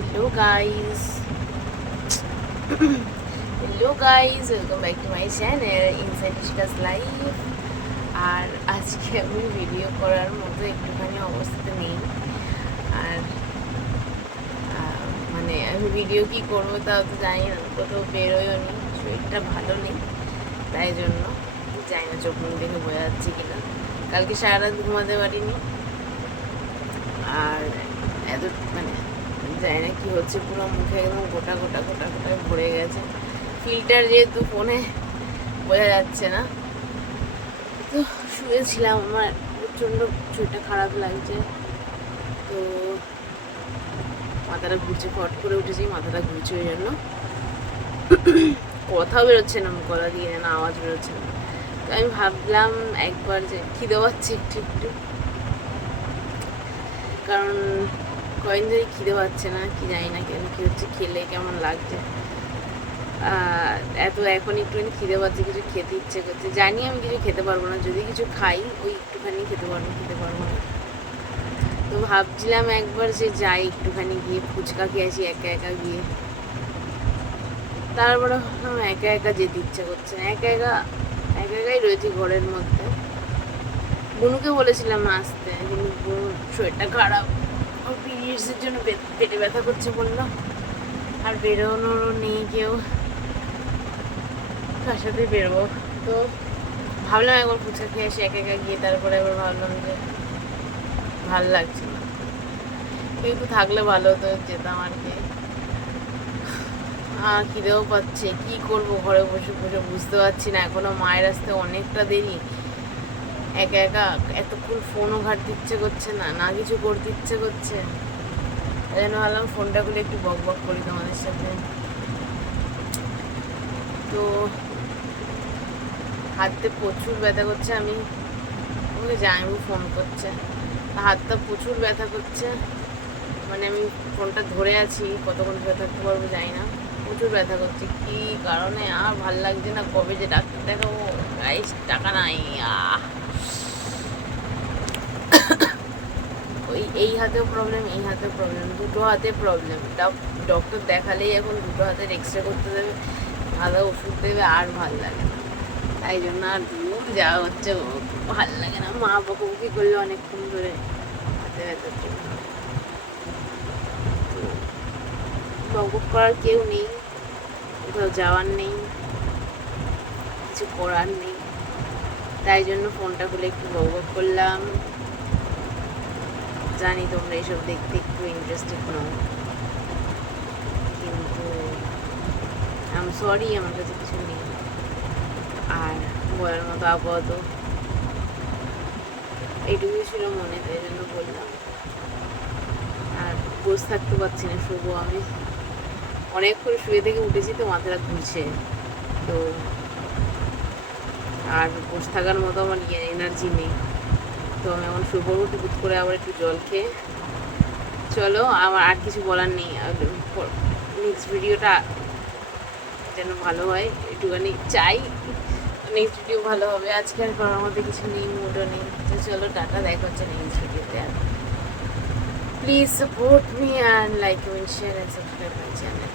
Hello guys. Hello guys, welcome back to my channel Inside Ishka's Life. আর আজকে আমি video করার মতো একটুখানি অবস্থাতে নেই। আর মানে আমি ভিডিও কি করবো তাও তো জানি না, কোথাও বেরোয়ও নি, শরীরটা ভালো নেই, তাই জন্য জানি না চোখ মুখ দেখে বোঝা যাচ্ছে কিনা। কালকে সারা রাত ঘুমাতে পারিনি, আর এত মানে জানি না কি হচ্ছে, পুরো মুখে একদম গোটা গোটা গোটা গোটা ভরে গেছে। ফিল্টার যেহেতু ফোনে বোঝা যাচ্ছে না, তো শুয়েছিলাম, আমার প্রচণ্ড শরীরটা খারাপ লাগছে, তো মাথাটা ঘুরছে, ফট করে উঠেছি, মাথাটা ঘুরছে, ওই জন্য কথাও বেরোচ্ছে না, গলা দিয়ে না আওয়াজ বেরোচ্ছে না। তো আমি ভাবলাম একবার যে খিদে পাচ্ছে একটু একটু, কারণ কয়েকদিন ধরে খিদে পাচ্ছে না, কি জানি না কেন, কি হচ্ছে, খেলে কেমন লাগছে। এত এখন একটুখানি খিদে পাচ্ছে, কিছু খেতে ইচ্ছে করছে। জানি আমি কিছু খেতে পারবো না, যদি কিছু খাই ওই একটুখানি খেতে পারবো না। তো ভাবছিলাম একবার যে যাই একটুখানি গিয়ে ফুচকা খেয়ে আসি একা একা গিয়ে। তারপরে ভাবলাম একা একা যেতে ইচ্ছে করছে না, একা একাই রয়েছি ঘরের মধ্যে। বুনুকে বলেছিলাম আসতে, কিন্তু বুনুর শরীরটা খারাপ, পিরিয়ডসের জন্য পেটে ব্যথা করছে বললো, আর বেরোনোরও নেই কেউ, কার সাথে বেরোবো। তো ভাবলাম একবার ফুচকা খেয়ে এসে একা একা গিয়ে, তারপরে একবার ভাবলাম যে ভালো লাগছে না, কেউ তো থাকলে ভালো হতো, যেতাম আর কি। খিদেও পাচ্ছে, কি করবো ঘরে বসে বসে বুঝতে পারছি না, এখনো মায়ের আসতে অনেকটা দেরি। একা একা এতক্ষণ ফোনও ঘাটতে ইচ্ছে করছে না, না কিছু করতে ইচ্ছে করছে, তাই জন্য ভাবলাম ফোনটা খুলে একটু বক বক করি তোমাদের সাথে। তো হাতে প্রচুর ব্যথা করছে, আমি আমাকে জামাইবু ফোন করছে, হাতটা প্রচুর ব্যথা করছে, মানে আমি ফোনটা ধরে আছি, কতক্ষণ ধরে থাকতে পারবো জানি না, প্রচুর ব্যথা করছে, কি কারণে আর ভাল লাগছে না, কবে যে ডাক্তার দেখাবো, গাইস টাকা নাই। ওই এই হাতেও প্রবলেম, এই হাতেও প্রবলেম, দুটো হাতে প্রবলেম। ডক্টর দেখালেই এখন দুটো হাতের এক্সরে করতে দেবে, আলাদা ওষুধ দেবে, আর ভাল লাগে না, তাই জন্য আর দূর যাওয়া হচ্ছে, ভাল লাগে না। মা বকুবকি করলে অনেকক্ষণ ধরে হাতে ব্যথার জন্য, বকবক করার কেউ নেই, কোথাও যাওয়ার নেই, কিছু করার নেই, তাই জন্য ফোনটা খুলে একটু বকবক করলাম। জানি তোমরা এইসব দেখতে একটু ইন্টারেস্টেড নও, কিন্তু আই এম সরি, আমার কাছে কিছু নেই আর বলার মতো। আপাতত এইটুকুই ছিল মনে, তাই জন্য বললাম। আর বসে থাকতে পারছি না, শুবো আমি, অনেকক্ষণ শুয়ে থেকে উঠেছি তো মাথাটা ঘুরছে, তো আর বসে থাকার মতো আমার এনার্জি নেই, তো আমি এখন শুয়ে পড়বো টুকুত করে, আবার একটু জল খেয়ে। চলো, আমার আর কিছু বলার নেই, নেক্সট ভিডিওটা যেন ভালো হয় একটুখানি চাই, নেক্সট ভিডিও ভালো হবে। আজকে আর করার মধ্যে কিছু নেই, মুডও নেই, তো চলো টাটা, দেখা হচ্ছে নেক্সট ভিডিওতে। আর please support me and like, comment, share and subscribe my channel.